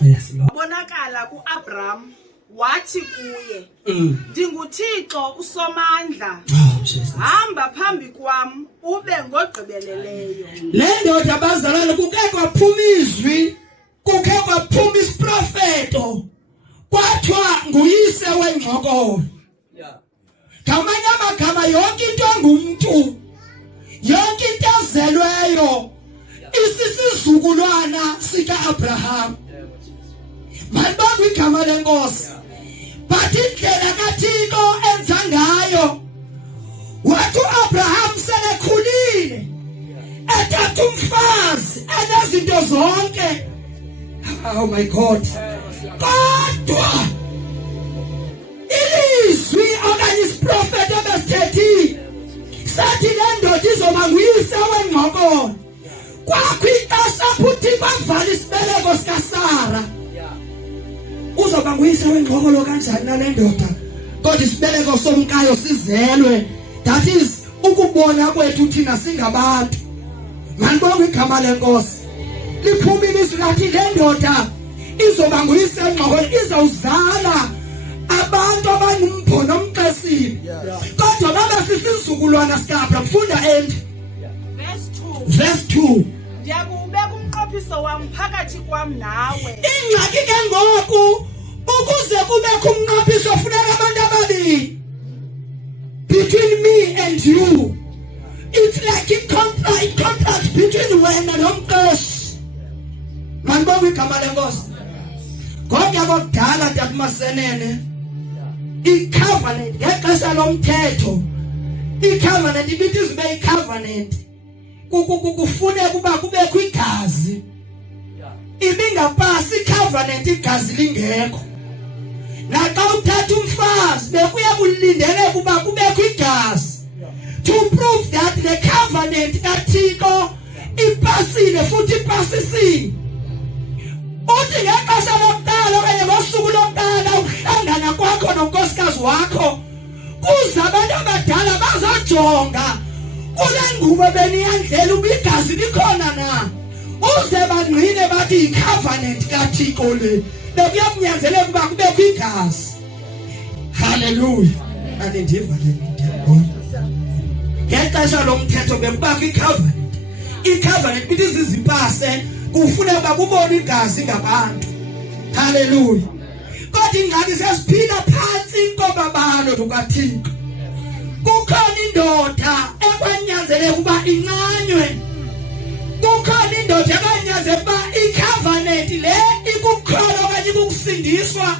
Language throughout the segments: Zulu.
Yes, Lord. Bonakala kuAbraham wathi kuye ndinguThixo usomandla hamba phambi kwam ube ngogqibeleleyo. Le ndoda abazalwane kuke kwaphuma izwi kuke kwaphuma isiprofeto kwathiwa nguyise wengxokolo. Ngamanye amagama yonke into engumuntu yonke into ezelweyo isisizukulwana sika-Abraham. Malibonga igama lenkosi. But indlela kaThixo enza ngayo wathi uAbraham selekhulile ethatha umfazi enezinto zonke. Oh my God. Kodwa ilizwi okanye isiprofeto ebesithethile sathi le ndoda izoba nguyise wengxokolo. Kwakho ixesha futhi bavala isibeleko sikaSara. Uzoba nguyise wengxokolo kanjani na le ndoda? Kodwa isibeleko somkayo sizelwe. That is ukubona kwethu thina singabantu. Malibonga igama lenkosi. Liphuma ilizwi lathi le ndoda izoba nguyise wengxokolo, izawuzala abantu abangumphondo omxesile. Kodwa baba sisizukulwana sikaAbraham. Funda end. Verse 2. Ndiyakubeka umnqophiso wam phakathi kwam nawe. Ingxaki ke ngoku ukuze kubekho umnqophiso funeka abantu ababili. Between me and you. It's like a contract between wena nomqeshi. Manibonga igama lenkosi. Kodwa kodala ntakumasenene. I-covenant ngexesha lomthetho. I-covenant ibithi izibe i-covenant. Kufuneka kuba kubekho igazi. Ibingapasi i-covenant igazi lingekho. Naxa uthatha umfazi bekuya kulindeleka kuba kubekho igazi. To prove that the covenant kaThixo ipasile futhi ipasisile. Uthi ngexesha lokuqala okanye ngosuku lokuqala ukuhlangana kwakho nonkosikazi wakho kuza abantu abadala bazojonga kule ngubo beniyandlela ubigazi likhona na. Uze bangqine bathi i-covenant kaThixo le bekuyakunyanzeleka ukuba kubekho igazi. Hallelujah. Ande ndiva le nto. Ngexesha lomthetho bekubakho i-covenant. I-covenant bithi izizipase kufuneka uba kubone igazi ngabantu. Hallelujah. Kodwa ingxaki sesiphila phansi inkobabalo lukaThixo. Kukhona indoda ekwanyanzeleka ukuba inqanywe. Kukhona indoda ekwanyanzeleka ukuba i-covenant le ikukholwa okanye ikukusindiswa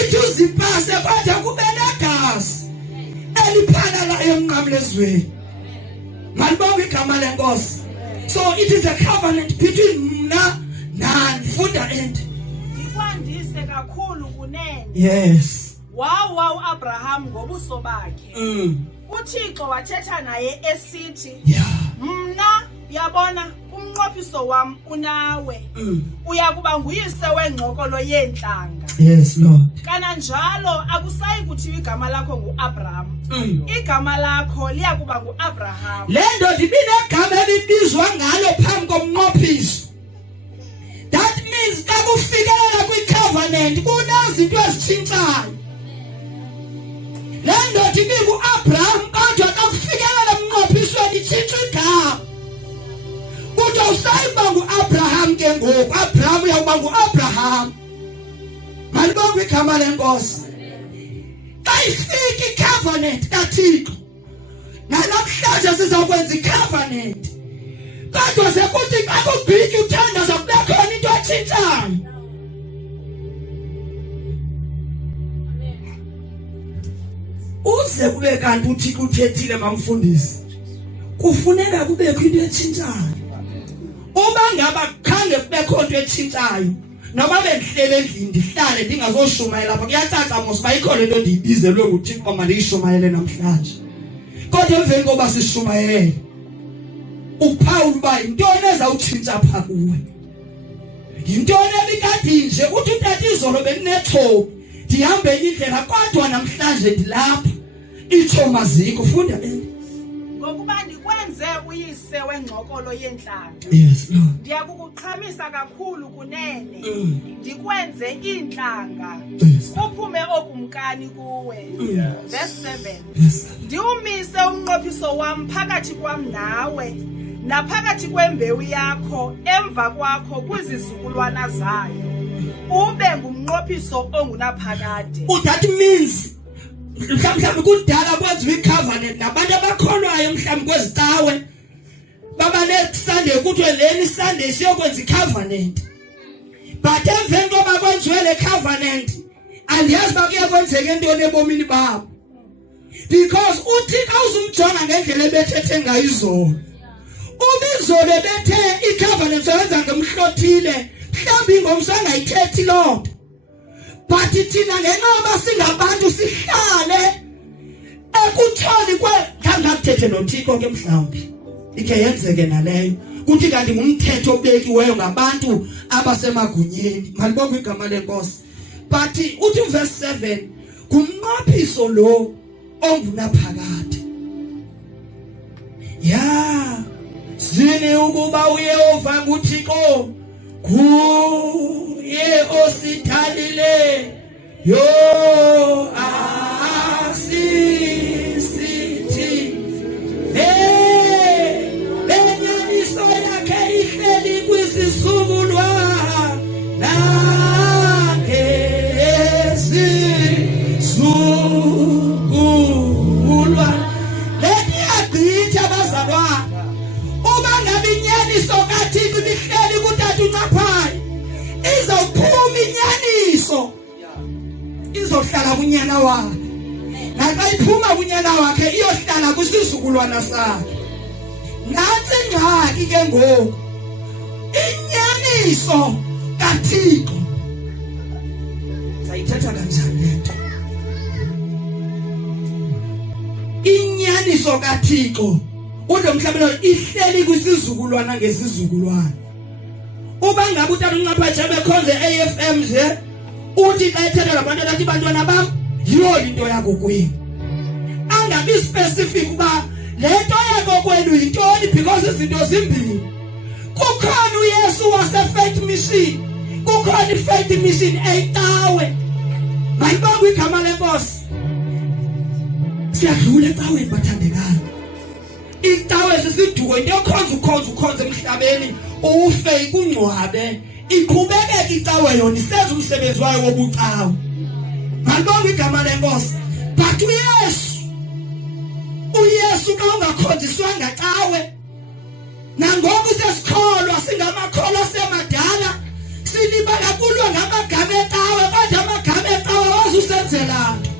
ithi uzipase kodwa kube negazi eliphanalayo emnqamlezweni. Malibonga igama lenkosi. So it is a covenant between mna nani. Funda end. Ndikwandise kakhulu kunene. Yes. Wow uAbraham ngobuso bakhe. uThixo wathetha naye esithi mna uyabona umnqophiso wam unawe. Uyakuba nguyise wengxokolo yenhlanga. Yes Lord. Kananjalo akusayi kuthiwa igama lakho nguAbraham. Igama lakho liyakuba nguAbraham. Le ndoda ibinegama elibizwa ngalo phambi komnqophiso. That means xa kufikelela kwi-covenant kunezinto ezitshintshayo. Le ndoda ibinguAbraham kodwa xa kufikelela emnqophisweni itshintsha igama. Kodwa usayiba nguAbraham ke ngoku. Abraham uyawuba nguAbraham. Malibonga igama lenkosi. Xa ifika i-covenant kaThixo namhlanje sizakwenza i-covenant. Kodwa sekuthi xa kubhitya uthandaza kube khona into etshintshayo. ukuze kube kanti uThixo uthethile mamfundisi kufuneka kubekho into etshintshayo. Uma ngaba khange kubekho into etshintshayo noma bendihlele endlini ndihlale ndingazoshumayela lapha kuyacaca mos bayikho lento ndiyibizelwe nguThixo mandiyishumayele namhlanje. Kodwa emveni koba sishumayele uPaul uba intoni ezawutshintsha pha kuwe. Intoni ebikade nje uthi utata izolo beninethobi ndihambe indlela kodwa namhlanje ndilapha ithoma ziko funda ngokuba ndikwenze uyise wengxokolo yenhlanga. Yes Lord. Ndiyakukuqhamisa kakhulu kunene. Ndikwenze inhlanga. Uphume okumkani kuwe. Verse 7. Ndiumise umnqophiso wami phakathi kwami nawe naphakathi kwembewu yakho emva kwakho kwizizukulwana zayo. Ube ngumnqophiso ongunaphakade. That means mhlawumbe kudala kwenziwa icovenant nabantu abakholwayo mhlawumbe kwezitawe baba neSunday kuthiwe leni Sunday siyokwenza icovenant. But emveni koba kwenziwe le covenant andiyazi bakuyakwenzeka entoni ebomini babo. Because uthi awuzumjonga ngendlela ebethethe ngayo izolo. Ubizolo bethe icovenant soyenza ngemhlothile mhlawumbe ingomso angayithethi lo. But thina ngenqaba singabantu sihlale ekuthoni kwengakuthethe noThixo ke mhlawumbe ike yenzeke naleyo kuthi kanti ngumthetho obekiweyo ngabantu abasemagunyeni malibonke igama lenkosi. But uthi verse 7 kumnqophiso lo ongunaphakade. Ya zini ukuba uYehova nguThixo kuye osithalile yo asisithi lenyaniso yakhe ihleli kwisizukulwana nangesizukulwana. Letiyagqitha bazalwane uma ngabe inyaniso kaThixo ibihleli kutata uNcaphayi izawuphuma inyaniso izohlala kunyana wakhe naxa iphuma kunyana wakhe iyohlala kwisizukulwana sakhe. Nansi ingxaki ke ngoku inyaniso kaThixo sayithatha kanjani lento. Inyaniso kaThixo unomhlabelo ihleli kwisizukulwana ngesizukulwana. Uba ngabe utata uNcaphayi bekhonze AFM nje uthi xa ethetha labantu athi bantwana bam yiyo into yakho kwenu. Angabi specific uba lento yakho kwenu yintoni because izinto zimbili. Kukhona uYesu wase-Faith Mission, kukhona i-Faith Mission eTawe. Mayibonke igama lenkosi. Siyadlula eTaweni bathandekayo. Itawe sisiduko into yokhonza emhlabeni ufe ikungcwabe iqhubekeka itawe yona isenza umsebenzi wayo wobucawu. Malibonke igama lenkosi. But uYesu ka ungakhonjiswanga cawe nangoku sesikholwa singamakholwa semadala silibala kulwa ngamagama ecawe kodwa amagama ecawe wazusenzela nto.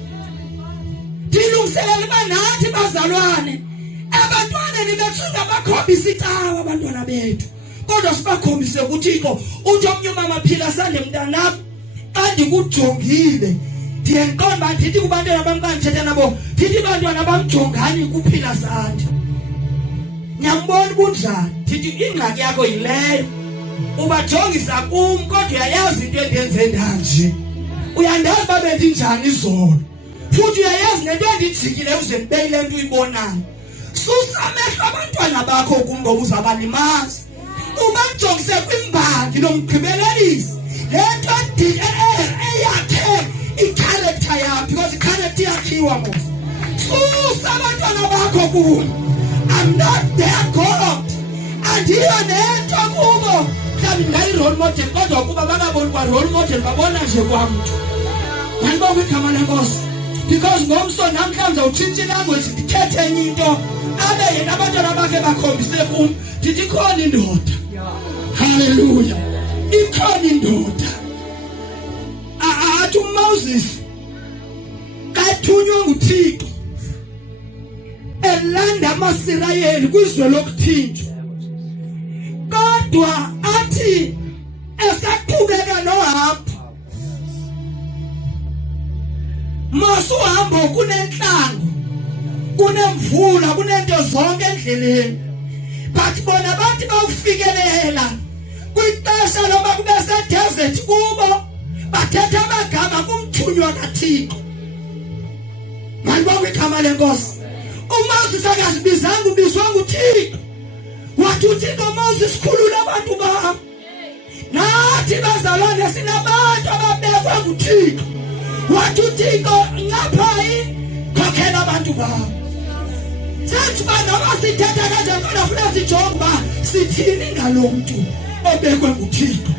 Dilungiselela banathi bazalwane abantwana nibethuka bakhombisa icawe abantwana bethu kodwa sibakhombise kuThixo uthi omnye umama phila sande mntanami kanti kujongile ndiyenqomba ndithi kubantwana bami kangithetha nabo ndithi bantwana bamjongani kuphila sande. Nyambona bunjani ndithi ingxaki yakho yileyo ubajongisa kum kodwa uyayazi into endenze ndanje. Uyandazi babe ndinjani izolo futhi uyayazi nento endijikile uze ndibeyile nto uyibonayo. Susa amehlo abantwana bakho ngoba uzabalimaza. Ubajongise kwimbangi nomgqibelelisi lento eyakhe i-character yakho because i-character yakhiwa mos. Susa abantwana bakho kum. I'm not their God. Andiyo nento kubo mhlawumbi ngayi-role model kodwa kuba bakaboni kwa-role model babona nje kwamntu. Malibonke igama lenkosi. Because ngomso namhlanje utshintshe language ndithethe enye into abe yena abantwana bakhe bakhombise kum ndithi ikhona indoda. Hallelujah. Ikhona indoda. Athi uMoses kathunywa nguThixo elanda amaSirayeli kwizwe lokuthinjwa. Kodwa athi esaqhubeka nohambo, masuhambo kunenhlango, kunemvula, kunento zonke endleleni. But bona bathi bawufikelela kwixesha loba kube se-desert kubo, bathetha amagama kumthunywa kaThixo. Malibonke igama lenkosi. uMoses akazibizanga ubizwa nguThixo. Wathi uThixo, Moses khulula abantu bami. Nathi bazalwane sinabantu ababekwa nguThixo. Wathi uThixo, ngaphayi khokhela abantu bami. Sathi banoma sithetha kanjani kodwa funa sijonge uba sithini ngalomuntu obekwe nguThixo.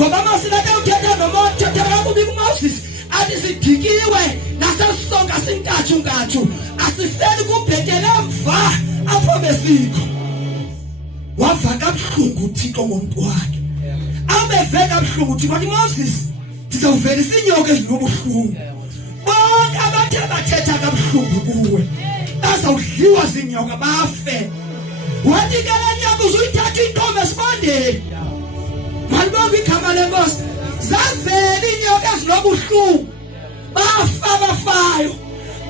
Ngoba masilade uthetha noma uthetha kakubi kuMoses athi sidikiwe nasesonka sinkatshu asiseli kubhetele mva apho besikho. Wava kabuhlungu uThixo ngomuntu wakhe. Abeve kabuhlungu uThixo wathi Moses, ndizawuvelisa inyoka ezinobuhlungu. Bonke abathe bathetha kabuhlungu kuwe bazawudliwa zinyoka bafe. Wathi ke le nyoka uzuyithatha inkomo esibondeni. Malibonke igama lenkosi. Zavela inyoka ezinobuhlungu, bafa bafayo,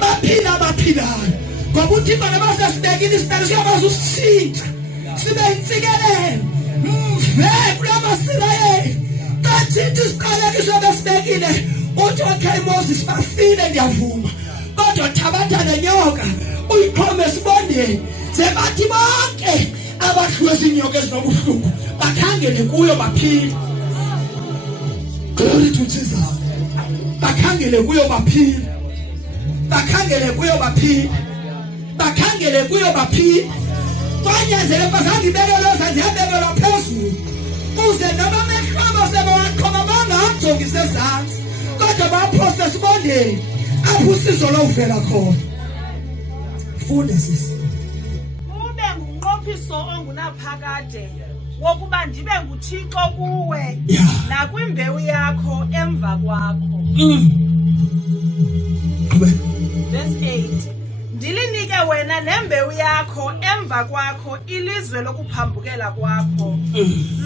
baphila abaphilayo. Ngoba uThixo nabasesibekile isibhalo siyakwazi usitshintsha sibe yimfikelelo mve kulamaSirayeli. Kathini isiqalekiso besibekile uthi okay Moses bafile ndiyavuma, kodwa thabatha lenyoka uyiqhome esibondeni. Sebathi bonke abahlweza inyoka ezinobuhlungu bakhangele kuyo baphila. Glory to Jesus. Bakhangele kuyo baphila. Bakhangele kuyo baphila. Bakhangele kuyo baphila. Kwanyanzele bazange ibekelo ziyabekelo phezulu. Uze noma amehlobo sebawaqhoma bangajongi sezantsi, kodwa baphosa esibondeni apho usizo lovela khona. Funda sisi. Ube ngumnqophiso ongunaphakade wokuba ndibe nguThixo kuwe nakwimbewu yakho emva kwakho. Verse 8. Ndilinike wena nembewu yakho emva kwakho ilizwe lokuphambukela kwakho.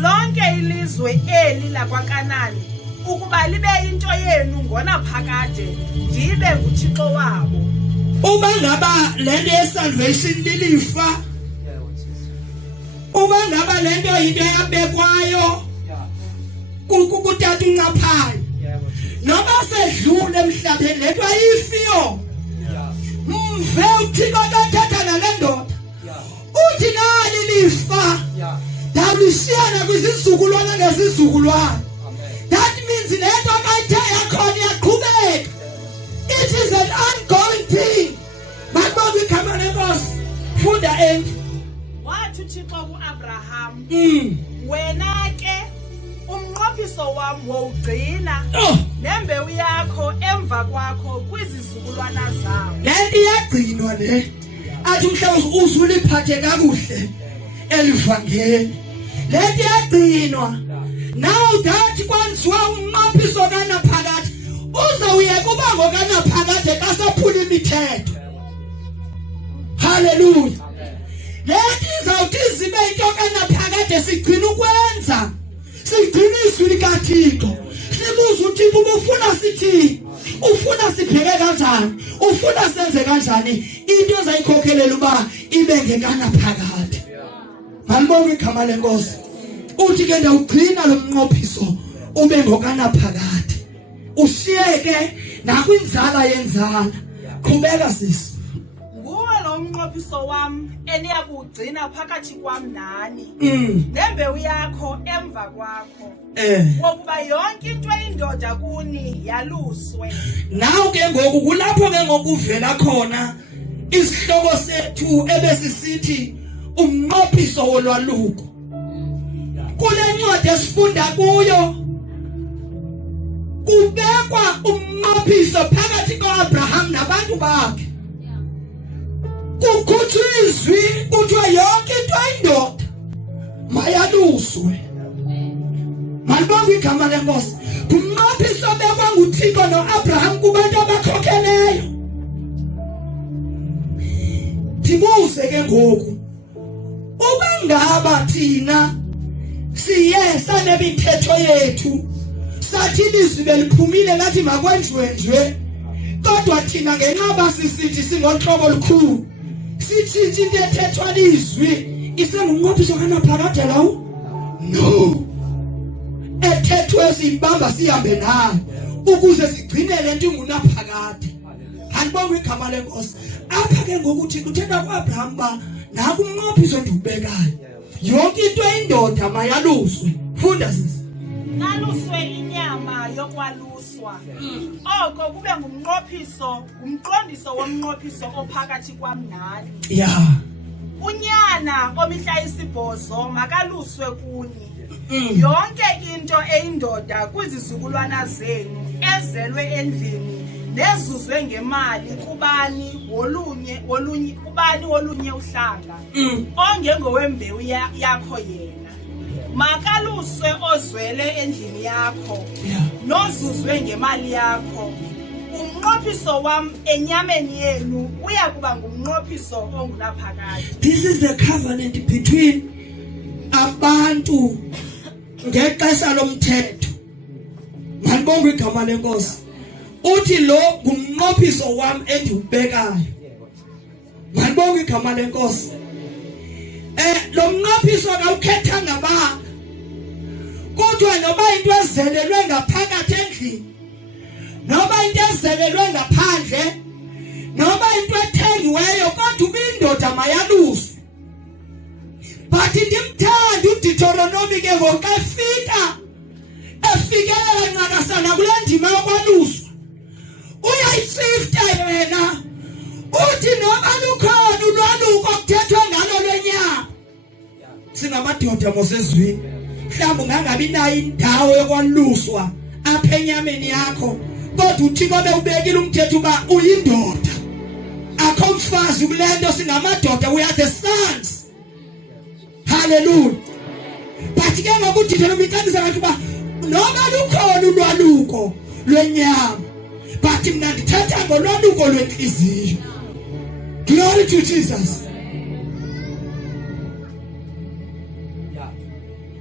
Lonke ilizwe eli lakwaKanani ukuba libe into yenu ngonaphakade, ndibe nguThixo wabo. Uba ngaba lento yesalvation lilifa, uba ngaba lento yinto yabekwayo kutata uncaphayo, noma sedlule emhlabeni lento ayifiyo. Mve uThixo kathatha nale ndoda uthi nali lifa dalishiyana kwizizukulwana ngezizukulwana. That means lento akayithe yakhona iyaqhubeka. It is an ongoing thing. Malibonke igama lenkosi. Funda end. Wathi uThixo kuAbraham, wena ke umnqophiso wami wowugcina nembewu yakho emva kwakho kwizizukulwana zabo. Lento iyagcinwa le. Athi mhlawumbe uzuliphathe kakuhle elivangeli. Lento iyagcinwa. Now that kwanziwa umnqophiso kanaphakade uzawuyeka uba ngokanaphakade kasaphula imithetho. Hallelujah. Lento izawuthi zibe into kanaphakade sigcina ukwenza. Sigcina izwi likaThixo. Sibuza uThixo ubufuna sithi, ufuna sibheke kanjani, ufuna senze kanjani, into ezayikhokhelela uba ibe ngekanaphakade. Malibonke igama lenkosi. Uthi ke ndawugcina lo mnqophiso ube ngokanaphakade. Ushiyeke nakwinzala yenzala. Qhubeka sisi. Nguwe lo mnqophiso wami eniyakugcina phakathi kwami nani. Nembewu yakho emva kwakho. Ngokuba yonke into eyindoda kuni yaluswe. Naw ke ngoku kulapho ke ngokuvela khona isihloko sethu ebesisithi umnqophiso wolwaluko. Kule ncwadi esifunda kuyo kubekwa umnqophiso phakathi kaAbraham nabantu bakhe. Kukhutshwa izwi kuthiwa yonke into eyindoda mayaluswe. Malibonke igama lenkosi. Umnqophiso obekwa nguThixo noAbraham kubantu abakhokheleyo. Thibuza sibuze ke ngoku ubangaba thina siye sanemithetho yethu sathi ilizwi beliphumile lathi makwenziwe nje kodwa thina ngenqaba sisithi singolhlobo olukhulu sithi into ethethwa lizwi isengunqophiso kanaphakade lawo no ethethwe sibamba sihambe nayo ukuze sigcine lento ingunaphakade handibonga igama lenkosi apha ke ngokuthi kuthenda kwaAbraham ba nakumnqophiso ndibekayo yonke into eyindoda mayaluswe funda sisi naluswe inyama yokwaluswa oko kube ngumnqophiso umqondiso womnqophiso ophakathi kwam nani yeah unyana omihla isibhozo makaluswe kuni yonke into eyindoda kwizizukulwana zenu ezelwe endlini nezuzwe ngemali kubani wolunye uhlanga ongengowembewu yakho yena makaluswe ozwele endlini yakho nozuzwe ngemali yakho umnqophiso wam enyameni yenu uyakuba ngumnqophiso ongunaphakade. This is the covenant between abantu ngexesha lomthetho. Mandibonga igama lenkosi. Uthi lo ngumnqophiso wam endiwubekayo. Mandibonga igama lenkosi. Lo mnqophiso akawukhethanga ba. Kodwa noba into ezelelwe ngaphakathi endlini. Noba into ezelelwe ngaphandle. Noba into ethengiweyo kodwa ubindoda mayaluswe. But ndimthanda uDeuteronomy ke ngoku efikelela ncakasana kule ndima yokwaluswa uyayisifta yena uthi noma lukhona ulwaluko kuthethwa ngalo lwenyama singamadoda mosezwini mhlawumbe ungangabi nayo indawo yokwaluswa apha enyameni yakho kodwa uThixo bewubekile umthetho uba uyindoda akho mfazi kulento singamadoda we are the sons. Hallelujah. But ke ngokuthi thina umicebisa abantu ba noma lukhona ulwaluko lwenyama but mina ndithatha ngolwaluko lwenhliziyo. Glory to Jesus.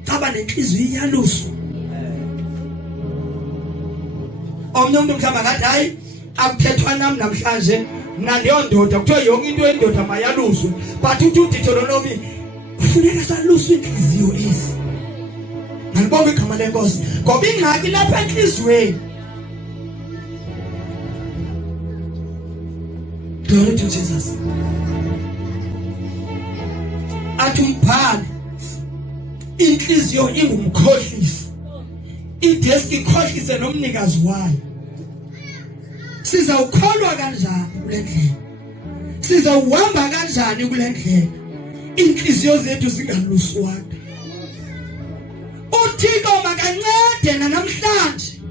Aba nenhliziyo iyaluswa. Omnye umuntu mhlawumbe ngathi hayi akuthethwa nami namhlanje mina ndiyondoda kuthiwa yonke into endoda mayaluswe but uthi uDeuteronomy kufuneka saluswe inhliziyo ezi. Ngibonga igama lenkosi ngoba ingxaki lapha enhlizweni. Glory to Jesus. Athi umbhali inhliziyo ingumkhohlisi idesk ikhohlise nomnikazi wayo. Sizawukholwa kanjani kule ndlela? Sizawuhamba kanjani kule ndlela? Inhliziyo zethu zingaluswanga. uThixo makancede namhlanje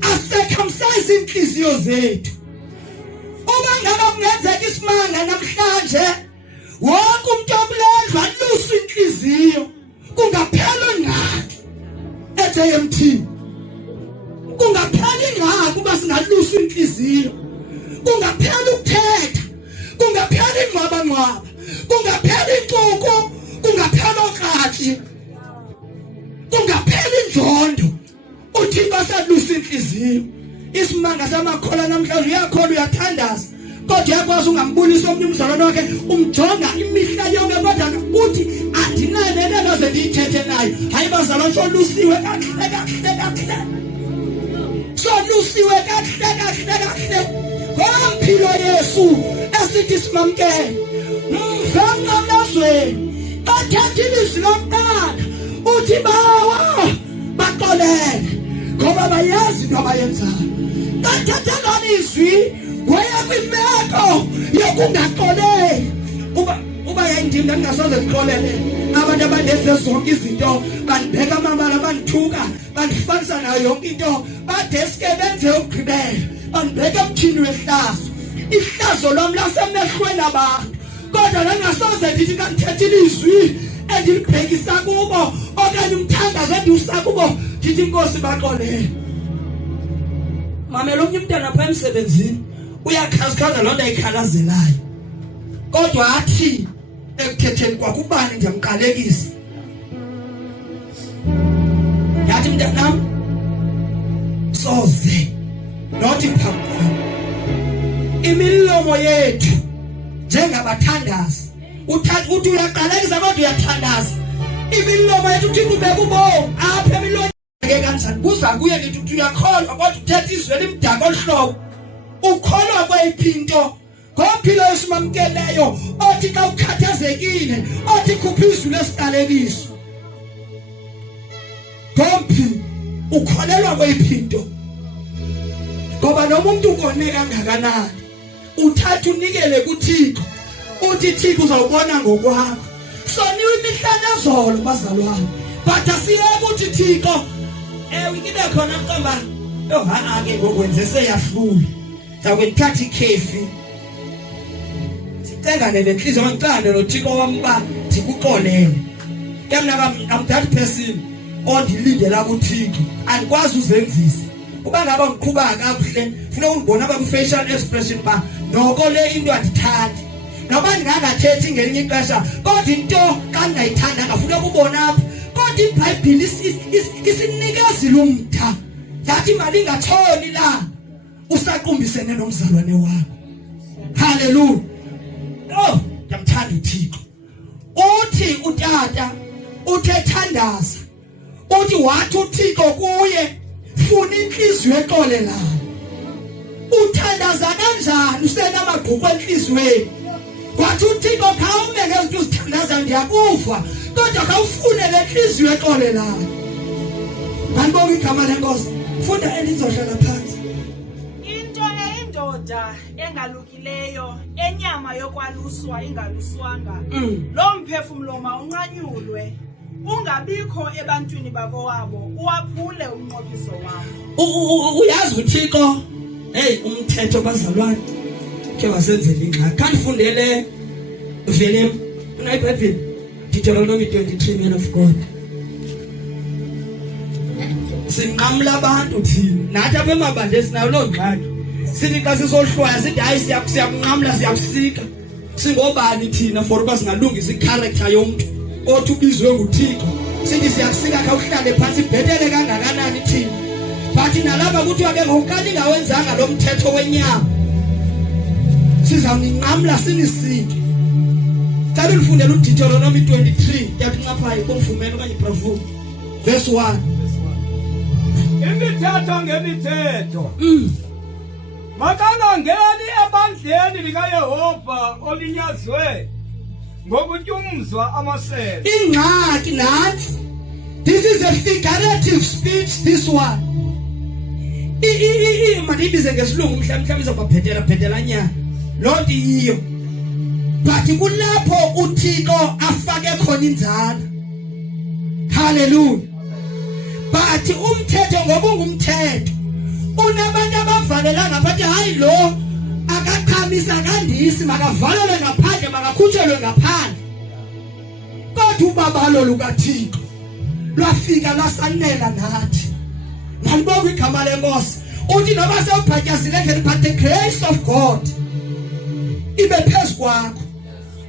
asecircumcise inhliziyo zethu. Uma ngabe kungenzeka isimanga namhlanje wonke umuntu omlendwa aluswe inhliziyo kungaphela ingxaki eJMT. Kungaphela ingxaki kuba singaluswa inhliziyo. Kungaphela ukuthetha. Kungaphela ingqwaba. Kungaphela incuku, kungaphela okratshi. Kungaphela inzondo. uThixo salusa inhliziyo. Isimanga samakhola namhlanje uyakhola uyathandaza. Kodwa yakwazi ungambulisa omnye umzalwane wakhe umjonga imihla yonke kodwa uthi andinanene naze ndiyithethe nayo. Hayi bazalwane solusiwe kahle. Solusiwe kahle. Ngompilo Yesu esithi simamkele. Mfamnamazweni bathatha ilizwi lokuqala uthi bawa baxolele ngoba bayazi into abayenzayo. Bathatha lizwi waya kwimeko yokungaxoleli uba yayindimi ngingasoze ngixolele abantu abandenze zonke izinto bandibeka amabala bandithuka bandifanisa nayo yonke into badeske benze ukugqibela bandibeka emthini wehlazo ihlazo lwami lasemehlweni abantu. Kodwa langasoze ndithi ngithethe ilizwi endilibhekisa kubo okanye umthandazo endiwusa kubo ndithi inkosi baxolele. Mamela omnye umntana apha emsebenzini uyakhazikhaza loo nto ayikhalazelayo kodwa athi ekuthetheni kwakubani ndiyamqalekisa. Yathi mntanam soze nothi phambi kwami imilomo yethu njengabathandazi uthi uyaqalekisa kodwa uyathandaza. Imilomo yethu uthi ubeka ubomi apha emilonyeni ke kanjani kuza kuye lithi uthi uyakholwa kodwa uthetha izwi elimdaka olhlobo. Ukholwa kweyiphinto ngophilo esimamkeleyo othi xa ukhathazekile othi khupha izwi lesiqalekiso. Ngophi ukholelwa kweyiphinto ngoba noma umuntu ukone kangakanani uthatha unikele kuThixo uthi Thixo uzawubona ngokwakho. Soniwe imihlanazolo bazalwane but asiyeke uthi Thixo uyikibe khona mqamba ke ngokwenze seyahlula zakwethatha ikhefi sicengane lenhliziyo ngicane noThixo wami ba ndikuxolele ke mina I'm that person ondilindela kuThixo andikwazi uzenzisa uba ngaba ngiqhubeka kakuhle ufuna ungibona ba ku facial expression ba noko le into andithandi noba ndingangathethi ngelinye ixesha kodwa into kangayithanda ngafuna ukubona apha kodwa iBhayibheli isinikezile umtha yathi imali ingathoni la usaqumbisene nomzalwane wakho. Hallelujah. Oh ngiyamthanda uThixo. Uthi utata uthethandaza uthi wathi uThixo kuye funa inhliziyo exolelayo. Uthandaza kanjani usenamagququ enhliziyweni wathi uThixo khawume ngezinto uzithandaza ndiyakufa kodwa khawufune lenhliziyo exolelayo. Ngibonga igama lenkosi funda elinzohlala phansi. Into eyindoda engalukileyo enyama yokwaluswa ingaluswanga lo mphefumulo mawunqanyulwe ungabikho ebantwini bakowabo uwaphule umnqophiso wabo. Uyazi uThixo umthetho bazalwane ke wasenzela ingxaki kanifundele vele una iBhayibheli Deuteronomy 23 man of God. Sinqamla abantu thina nathi apha emabandla esinayo lo ngxaki sithi xa sisohlwaya sithi hayi siyakunqamla siyakusika singobani thina for uba singalungisa icharacter yomuntu othi ubizwe nguThixo sithi siyakusika khawuhlale phansi ibhetele kangakanani thina bathi nalapha kuthiwa ke ngokani ngawenzanga lo mthetho wenyama sizawuninqamla sinisike. Xa ulifundela uDeuteronomy 23 yathi nxapha ikomfumeni okanye iProverbs verse 1 imithetho ngemithetho makangangeni ebandleni likaYehova olinyazwe ngokutyumzwa amasebe. Ingxaki nathi this is a figurative speech this one. Manibize ngesilungu mhlawumbe izobaphetela nyana lonto yiyo but kulapho uThixo afake khona inzala. Hallelujah. But umthetho ngoba ungumthetho unabantu abavalela ngaphakathi hayi lo akaqhamisa kandisi makavalele ngaphandle makakhutshelwe ngaphandle kodwa ubabalo lukaThixo lwafika lasanela nathi. Ngalibonga igama lenkosi uthi noma sewubhatyazile ngeli but the grace of God ibe phezu kwakho.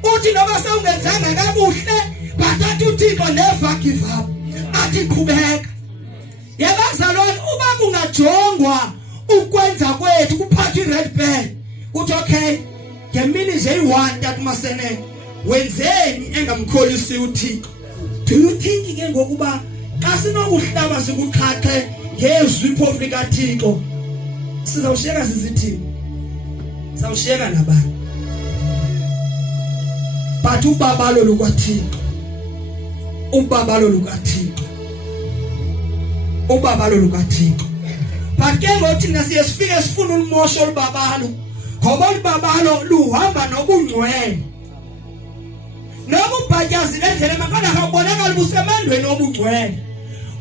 Uthi noma sewungenzanga kakuhle bathatha uThixo never give up athi qhubeka. Yabazalwane uba kungajongwa ukwenza kwethu kuphatha ired pen uthi okay ngemini nje i1 tatu masene wenzeni engamkholisi uThixo. Do you think ke ngokuba xa sinokuhlaba sikuqhaqhe ngezwi iphofu likaThixo sizawushiyeka sizithini? Sawushiyeka nabani? But ubabalo lukaThixo ubabalo lukaThixo but ke ngothi nasiye sifike sifuna ulumosho olubabalo ngoba olubabalo luhamba nobungcwele nokubhatyazile endlele makana akubonakala busemandweni obungcwele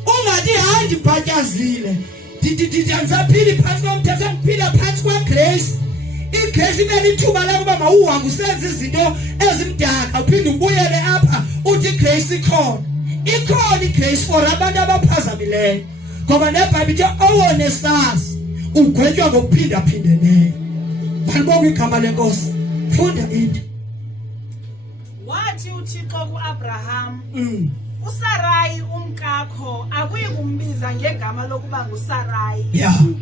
ungathi hayi ndibhatyazile ndizaphila phansi komthetho ngiphila phansi kwaGrace. iGrace ibe lithuba lakuba mawuhambe usenze izinto ezimdaka uphinde ubuyele apha uthi iGrace ikhona iGrace for abantu abaphazamileyo ngoba neBhayibheli ithi owone sazi ugwetywa ngokuphinda phindeneyo. Balibonga igama lenkosi. Funda into wathi uThixo kuAbraham uSarai umkakho akuyi kumbiza ngegama lokuba nguSarai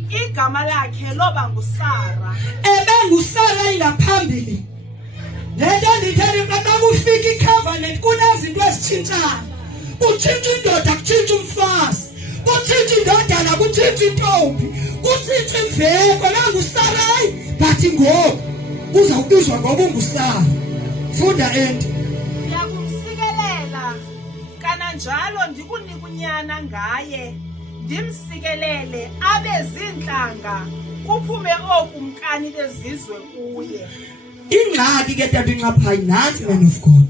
igama lakhe loba nguSara ebenguSarai ngaphambili lento nditheni xa kufika icovenant kunezinto ezitshintshayo utshintsha indoda kutshintsha umfazi utshintsha indodana kutshintsha intombi utshintsha imveko nanguSarai bathi ngoku uzawubizwa ngoba unguSara funda ende yakumsikelela kananjalo ndikunika unyana ngaye ndimsikelele abe zinhlanga kuphume okumkani lezizwe kuye ingxaki ke tata uncaphayo nansi man of God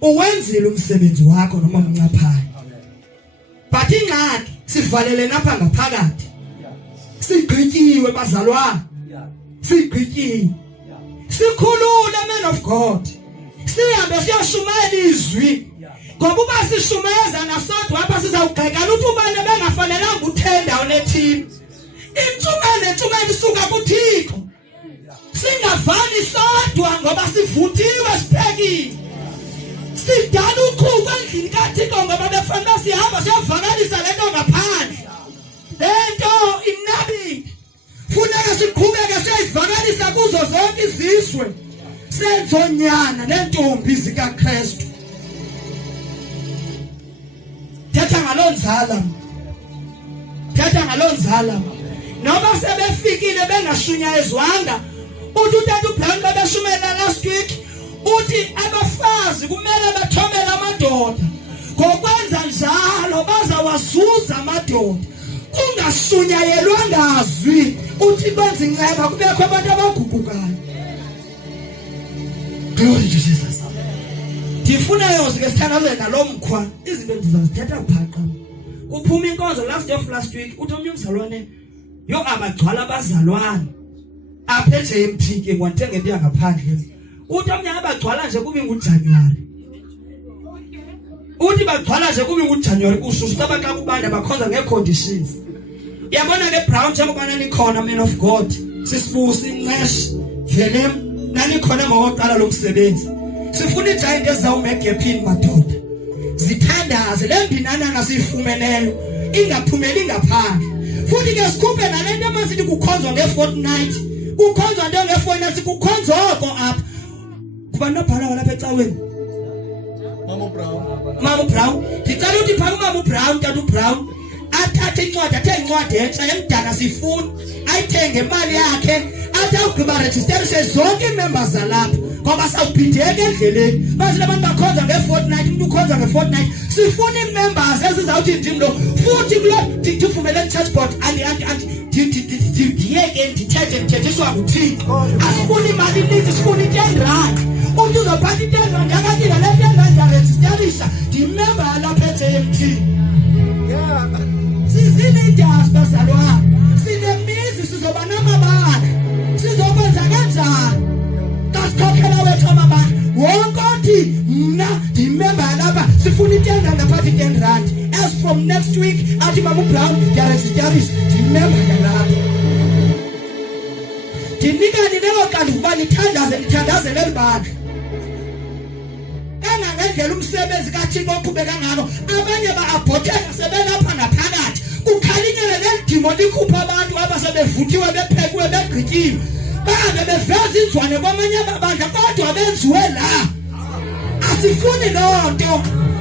uwenzile umsebenzi wakho noma uncaphayo but ingxaki sivalele lapha ngaphakathi sigqityiwe bazalwane sigqityiwe sikhulule man of God sihambe siyashumayela izwi ngoba uba sishumeza nasodwa apha sizawugxekana ukuthi ubani bengafanelanga uthenda onethini intshumayelo isuka kuThixo singavani sodwa ngoba sivuthiwe siphekile sidala uqhubu endlini kaThixo ngoba befanele sihamba siyovakalisa lento ngaphandle lento inabile funeka siqhubeke siyivakalisa kuzo zonke izizwe senzonyana nentombi zikaKristu thetha ngaloo nzala noma sebefikile bengashunyayezwanga uthi uTata uBrown babeshumela last week uthi abafazi kumele bathomele amadoda ngokwenza njalo bazawazuza amadoda ungashunyayelwa ngazwi uthi benze inceba kubekho abantu abaguqukayo glory to Jesus ndifuna yonke ke sithandazwe nalomkhwa izinto ndizazithetha phaqa uphuma inkonzo last week uthi omnye umzalwane yo abagcwala abazalwane apha eJMT ke ngwathenga into yangaphandle uthi omnye abagcwala nje kube nguJanuary uthi bagcwala nje kube nguJanuary ususa abaxa kubanda bakhonza ngeconditions yabona ke Brown njengoba nikhona man of God sisibusi incesh velem nanikhona ngokuqala lo msebenzi sifuna igiant ezawumegephini madoda zithandaze lembinana nasifumeneyo ingaphumeli ngaphandle futhi ke sikhuphe nalento amasithi kukhonzwa ngefortnight kukhonzwa nto ngefortnight kukhonzwa oko apha kuba nobhala lapha ecaweni Mama Brown ngicela ukuthi phaka uMama Brown Tata uBrown athathe incwadi incwadi entsha emdala sifuna ayithenge imali yakhe athi awugqiba register zonke members zalapha ngoba sawuphindeke endleleni base abantu bakhonza ngefortnight umuntu ukhonza ngefortnight sifuna imembers ezizawuthi ndimlo futhi kulo ndivumele church board ndiyeke ndithethiswa nguThixo asifuni imali eninzi sifuna i10 umuntu uzophatha i10 yakatila le 10 yaregisterisha ndimember lapha eJMT sizinedas bazalwane sinemizi sizoba namabala sizokwenza kanjani kasikhokhela wethu amabala wonke othi mna ndimember lapha sifuna i10 ngaphathi i10 as from next week athi Mama Brown yaregisterisha ndimember lapha ndinikani nelokanti ukuba nithandazele elibandla ngendlela umsebenzi kaThixo oqhubeka ngako abanye ba-abhoteka sebelapha ngaphakathi kukhalinyela lendimo likhupha abantu abasebevuthiwe bephekwe begqityiwe bahambe beveza inzwane kwamanye amabandla kodwa benziwe la asifuni loo nto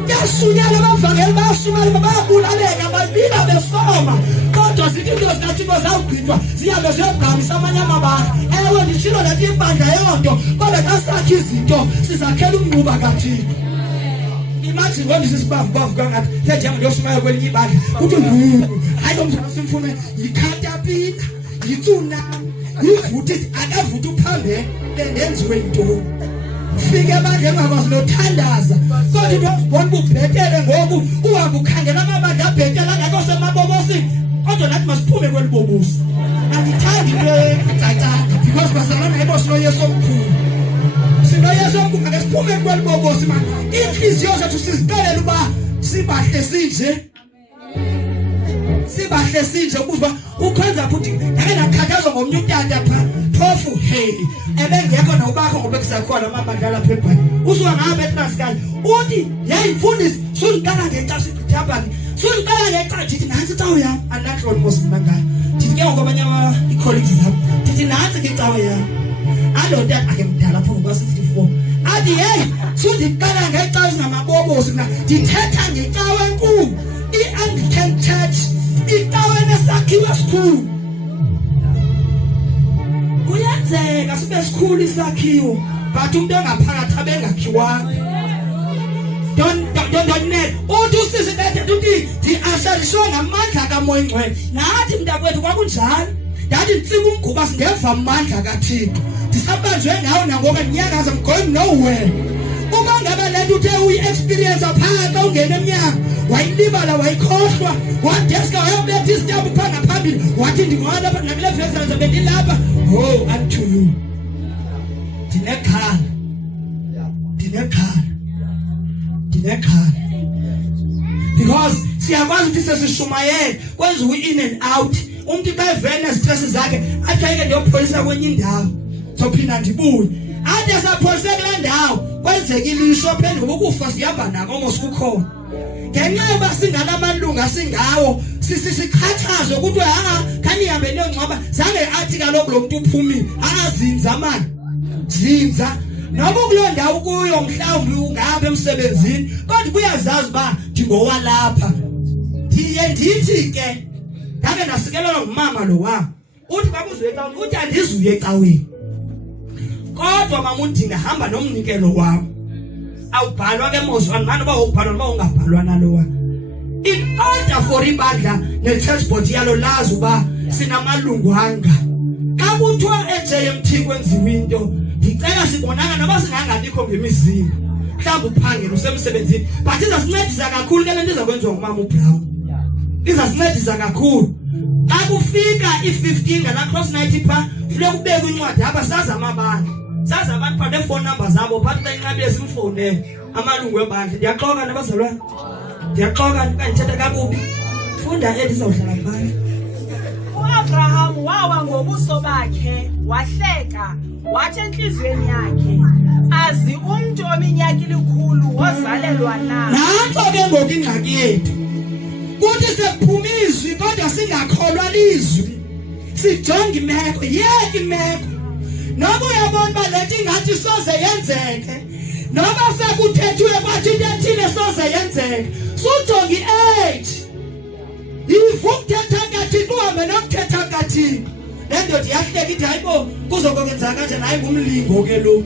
yasunyala abavangeli bayasunyala bayabulaleka babila besoma kodwa zithi into zikaThixo zawugqitywa zihambe ziyogqamisa amanye amabandla ewe nditshilo lati ibandla yonto kodwa xa sakhe izinto sizakhela umnquba kaThixo imagine when this is bavu kangathi njengoba ndiyoshumayela kwelinye ibandla kuthi hayi lo mzana simfume yikhatapina yitsunami yivuthi akavuthi uphambene lendenziwe intoni fike ebandleni ngakwazi nothandaza kodwa into uzibona ubhetele ngoku uhamba ukhangela amabandla abhetela ngako semabobosini kodwa nathi masiphume kwelibobusi angithandi le because bazalana yebo sinoyesu omkhulu sinoyesu omkhulu ake siphume kwelibobusi man inhliziyo zethu sizibelele uba sibahle sinje ukuba ukwenza futhi ake nakhathazwa ngomnye utata pha phofu Hey, ebengekho nobakho ngoba kusakhona amabandla lapha eBhayibheli. Usungahamba eTranskei. Uthi, "Hey mfundisi, sungiqala ngecawu sithamba ke. Sungiqala ngecawu thithi nansi icawu yami, anakho almost mangaka." Thithi ke ngobanye i-colleagues zami. Thithi nansi icawu yami. Adoda ake mdala pho ngoba 64. Athi, "Hey, sungiqala ngecawu ngamabobosi mina. Dithetha ngecawu enkulu. I-Anglican Church, icawu enesakhiwo esikhulu." Kuyenzeka sibe sikhulu isakhiwo but umuntu engaphakathi abengakhiwanga. Don't net. Uthi usisi bethe uthi di-asharishwe ngamandla kaMoya Ngcwele. Nathi mntakwethu kwakunjalo. Yathi ntsika umguba singeva amandla kaThixo. Ndisabanjwe ngawo nangoba nyakaza I'm going nowhere. Uma ngabe lento uthe uyi-experience phaka ungena emnyango wayilibala wayikhohlwa wadeska wayobetha isitabu phanga phambili wathi ndingona lapha nakule vessel bendilapha. Oh, unto you. Dinekhala. Because siyakwazi ukuthi sesishumayele kwenza u-in and out. Umuntu xa evene stress zakhe athi ayike ndiyopholisa kwenye indawo sophinda ndibuye. Ade sapholise kule ndawo kwenzeka ilisho phendula ngoba ukufa sihamba nako almost kukhona. Ngenxa yoba singanamalunga singawo sikhathazwe ukuthi khani ihambe niyongcwaba zange athi kaloku lo muntu uphumile zinza manje zinza noma kulo ndawo kuyo mhlawumbe ungapha emsebenzini kodwa kuyazazi ba ndingowalapha. Ndiye ndithi ke ngake ndasikelelwa ngumama lo wami uthi babuzwe ecaweni uthi andizuye ecaweni kodwa mama uthi ndihamba nomnikelo wami. Awubhalwa ke mozwana manje ba ubhalwa noma ungabhalwa nalowa. In order for ibandla ne-church board yalo lazi uba sinamalungwanga. Xa kuthiwa eJMT kwenziwa into ndicela sibonana noma singangabikho ngemizini. Mhlawumbe uphangela usemsebenzini but izasincedisa kakhulu ke lento izakwenziwa ngumama uBrown. Izasincedisa kakhulu. Xa kufika i-15 ngala cross night pha funeka kubekwe incwadi apha sazi amabandla. Sazi abantu pha ne-phone number zabo phathi xa inqabe simfonele amalungu ebandla. Ndiyaxoka nabazalwane. Ndiyaxoka kanithetha kakubi. Funda endizawudlala ngani. uAbraham wawa ngobuso bakhe wahleka wathi enhlizweni yakhe azi umuntu ominyaka ilikhulu wozalelwa na. Nanto ke ngoku ingxaki yethu. Kuthi sephumizwi kodwa singakholwa lizwi. Sijonga imeko yeke imeko. Noma uyabona ba lento ingathi soze yenzeke. Noma sekuthethwe kwathi into ethile soze yenzeke. Sujonga i-age. Ivukuthetha kathi kuhambe nokuthetha kathi. Lento ndiyahleka ithi hayibo kuzokwenzeka kanjani hayi ngumlingo ke lo.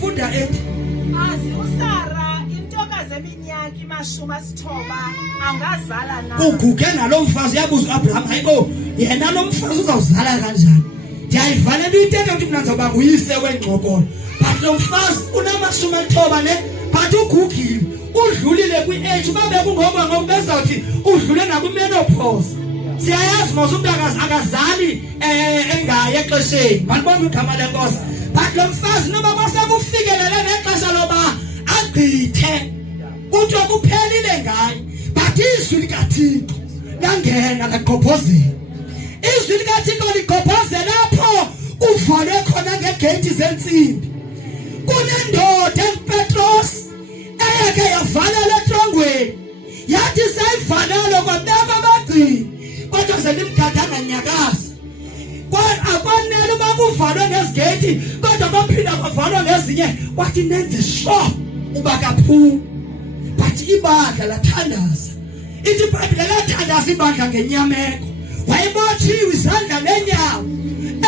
Funda ethi. Azi uSara intokazi eminyaka 90 angazala na. Uguge nalomfazi yabuza uAbraham hayibo yena lo mfazi uzawuzala kanjani. Ndiyayivala into ukuthi mina ngizoba nguyise wengxokolo. But lo mfazi una90 ne but ugugile. Udlulile kwi-age babe kungoba ngoba bezawuthi udlule nakumenopause. Siyayazi mose umuntu akazali engaye exesheni. Malibona igama lenkosi. But lo mfazi noma kwasekufikelele nexesha loba agqithe. Kuthiwa kuphelile ngaye. But izwi likaThixo langena laqophozela. Izwi likaThixo liqophozela lapho kuvale khona ngegate zensimbi. Kunendoda ePetros eyake yavalela etrongweni. Yathi sayivalela kwabekwa abagcini. Kodwa selimgadanga nyakaza. Akwanele uba kuvalwe ngezigeti kodwa baphinda bavalwa ngezinye kwathi nenze sure uba kaphuma. But ibandla lathandaza. Ithi ibandla lathandaza ibandla ngenyameko. Wayebothiwe izandla nenyawo.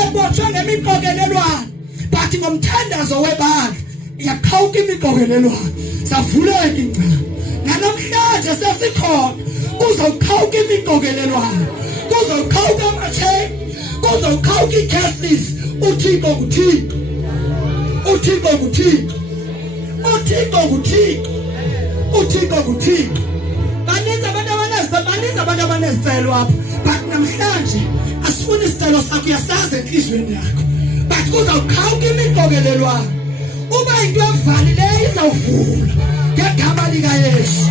Ebotshwe ngemiqokelelwano. But ngomthandazo webandla yaqhawuka imiqokelelwano. Savuleka ingcaba. Namhlanje sesikhona kuzawuqhawuka imiqokelelwano. Kuzawuqhawuka amatheni. Kuzawuqhawuka icases. Uthixo nguThixo. Uthixo nguThixo. Uthixo nguThixo. Uthixo nguThixo. Baninzi abantu abanezicelo apha. But namhlanje asifuni isicelo sakho uyasazi enhlizweni yakho. But kuzawuqhawuka imiqokelelwano. Uba into evalileyo izawuvula ngegama likaYesu.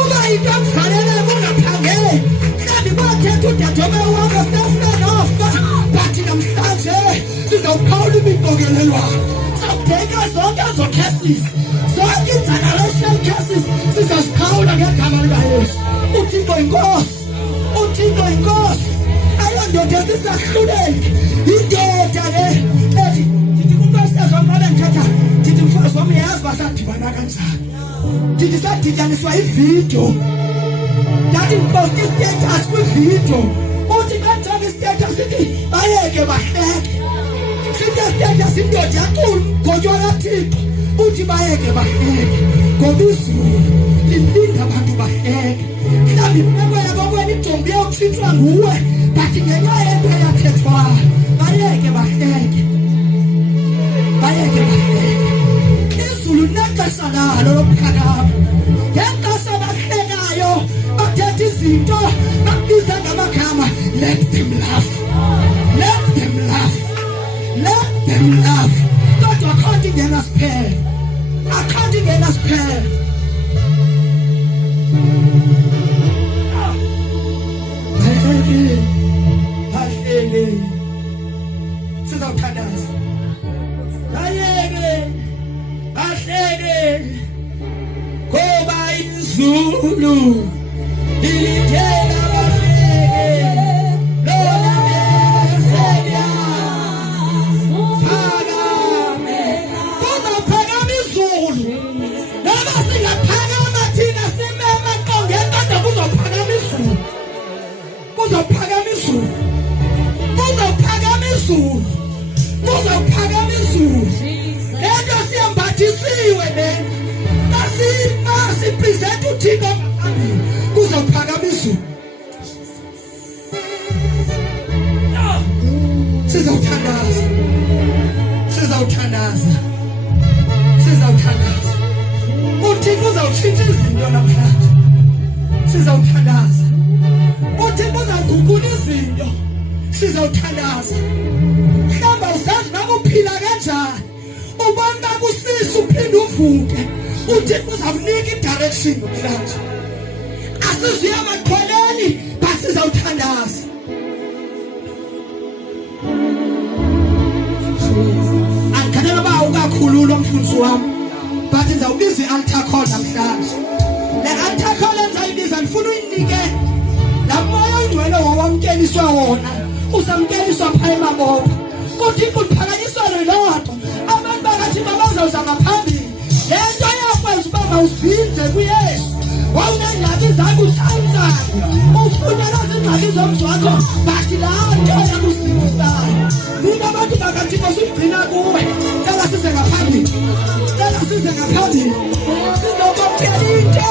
Uba into evaleleyo kungaphangeli mhlawumbi kwathetha udadewabo wakho sefenofa. But namhlanje sizawuqhawula esixokelelwayo. Sabheka zonke ezo cases, zonke generational cases sizaziphawula ngegama likaYesu. uThixo inkosi, uThixo inkosi. Ayondoda esisahluleki, indoda le ethi ndithi uNkosi ezomqala ngithatha ndithi mfundisi wami yazi basadibana kanjani. Ndithi sadityaniswa ivideo. Ndathi ngiposta istatus kwivideo. Uthi kanjani istatus sithi bayeke bahleke. Sithi istatus indoda yaqulu ngotywa kaThixo. Uthi bayeke bahleke. Ngoba izulu lilinda abantu bahleke. Mhlawumbi imeko yabo kwena idombi yokuthithwa nguwe. Bathi ngenxa yento eyathethwayo bayeke bahleke. Bayeke bahleke. Izulu nexesha lalo lokuphakama. Ngexesha bahlekayo bathetha izinto babiza ngamagama. Let them laugh. Let them laugh. Let them laugh. Kodwa akhanti ngena siphele. Akhanti ngena siphele. Bahleke. Sizawuthandaza. Bayeke. Bahleke. Ngoba izulu ilithela bahleke. Lona meseya. Phakame. Kuzophakama izulu. Noma singaphakama thina sime emaqongeni kodwa kuzophakama izulu. Kuzophakama izulu. Kuzophakama izulu. Kuzophakama izulu. Lento siyambathisiwe lento. Masipresent uThixo phambili. Kuzophakama izulu. Sizawuthandaza. Sizawuthandaza. Sizawuthandaza. uThixo uzawutshintsha izinto namhlanje. Sizawuthandaza. uThixo uzaguqula izinto. Sizawuthandaza. Mhlamba usazi noma uphila kanjani. Ubona kusisa uphinde uvuke. uThixo uzakunika idirection namhlanje. Asizuya amaqholeni but sizawuthandaza. Angikhalela ba ukakhululwa mfundisi wami. But ngizawubiza i-altar call namhlanje. Le altar call enzayibiza ngifuna uyinike la moya oyingcwele wawamkeliswa wona. Uzamkeliswa phaya emabopha. uThixo uphakanyiswa lelonto. Abantu bakathi babazawuzama phambili. Lento yakwenza uba mawuzinze kuYesu. Wawunengxaki zakho uthanzayo. Ufunela zingxaki zomzi wakho. Bathi laa nto yakuzinzisayo. Mina abantu bakathi basugcina kuwe. Cela size ngaphambili. Cela size ngaphambili. Sizobamkela into.